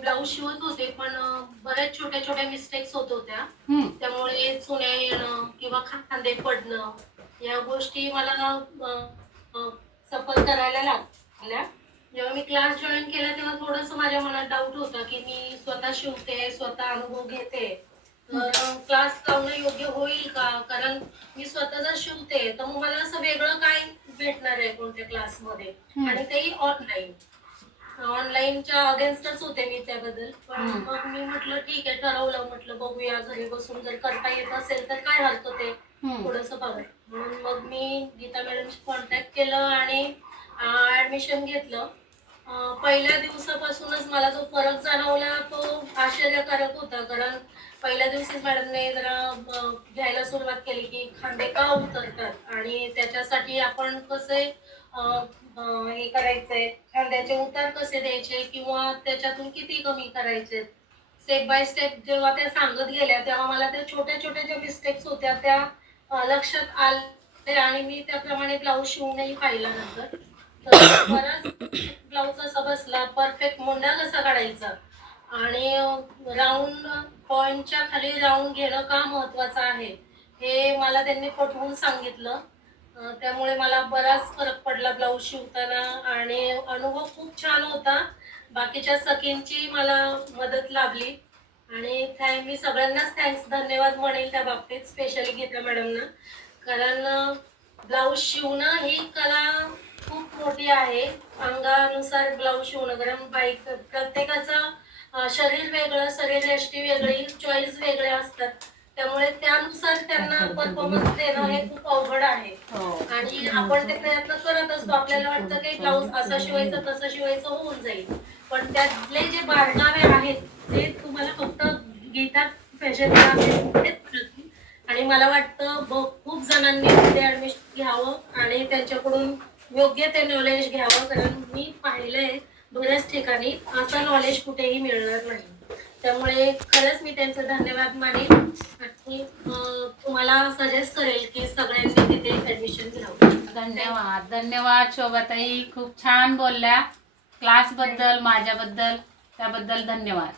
Blouse शिवत होते, पण बऱ्याच छोट्या छोट्या मिस्टेक्स होत होत्या. त्यामुळे चुन्या येणं किंवा खांदे पडणं या गोष्टी मला सफर करायला लागल्या. जेव्हा मी क्लास जॉईन केला तेव्हा थोडंसं माझ्या मनात डाऊट होता की मी स्वतः शिवते, स्वतः अनुभव घेते, तर क्लास लावणं योग्य होईल का? कारण मी स्वतः जर शिवते तर मग मला असं वेगळं काय भेटणार आहे कोणत्या क्लासमध्ये, आणि तेही ऑनलाईन. ऑनलाईनच्या अगेन्स्टच होते मी त्याबद्दल. पण मग मी म्हटलं ठीक आहे, ठरवलं, म्हटलं बघूया घरी बसून जर करता येत असेल तर काय हरकत आहे थोडंसं बघा. म्हणून मग मी गीता मॅडमशी कॉन्टॅक्ट केलं आणि ऍडमिशन घेतलं. पहिल्या दिवसापासूनच मला जो फरक जाणवला तो आश्चर्यकारक होता. कारण पहिल्या दिवशीच मॅडमने जरा घ्यायला सुरुवात केली की खांदे का उतरतात आणि त्याच्यासाठी आपण कसे हे करायचंय, खांद्याचे उतार कसे द्यायचे किंवा त्याच्यातून किती कमी करायचे, स्टेप बाय स्टेप जेव्हा त्या सांगत गेल्या तेव्हा मला त्या छोट्या छोट्या ज्या मिस्टेक्स होत्या त्या लक्षात आले आणि मी त्याप्रमाणे ब्लाऊज शिवूनही पाहिला नंतर. तर बराच ब्लाऊज असा बसला, परफेक्ट मुंडा कसा काढायचा आणि राऊंड पॉइंटच्या खाली राऊंड घेणं का महत्वाचं आहे हे मला त्यांनी पटवून सांगितलं. त्यामुळे मला बराच फरक पडला ब्लाऊज शिवताना आणि अनुभव खूप छान होता. बाकीच्या सखींची मला मदत लाभली आणि मी सगळ्यांनाच धन्यवाद म्हणेल त्या बाबतीत, स्पेशली गीता मॅडमना. कारण ब्लाऊज शिवणं ही कला खूप मोठी आहे. अंगानुसार ब्लाऊज शिवणं, कारण प्रत्येकाचं शरीर वेगळं, शरीरयष्टी वेगळी, चॉईस वेगळे असतात. त्यामुळे त्यानुसार त्यांना परफॉर्मन्स देणं हे खूप अवघड आहे. आणि आपण ते प्रयत्न करत असतो, आपल्याला वाटतं की ब्लाऊज असा शिवायचा तसं शिवायचं होऊन जाईल, पण त्यातले जे बारकावे आहेत ते तुम्हाला फक्त गीता फॅशन आणि मला वाटतं खूप जणांनी तिथे ऍडमिशन घ्यावं आणि त्यांच्याकडून योग्य ते नॉलेज घ्यावं. कारण मी पाहिलंय बऱ्याच ठिकाणी असं नॉलेज कुठेही मिळणार नाही. त्यामुळे खरंच मी त्यांचे धन्यवाद मानेन आणि तुम्हाला सजेस्ट करेल की सगळ्यांनी तिथे ऍडमिशन घ्यावं. धन्यवाद धन्यवाद शोभाताई, खूप छान बोलल्या क्लास बद्दल, माझ्याबद्दल, त्याबद्दल धन्यवाद.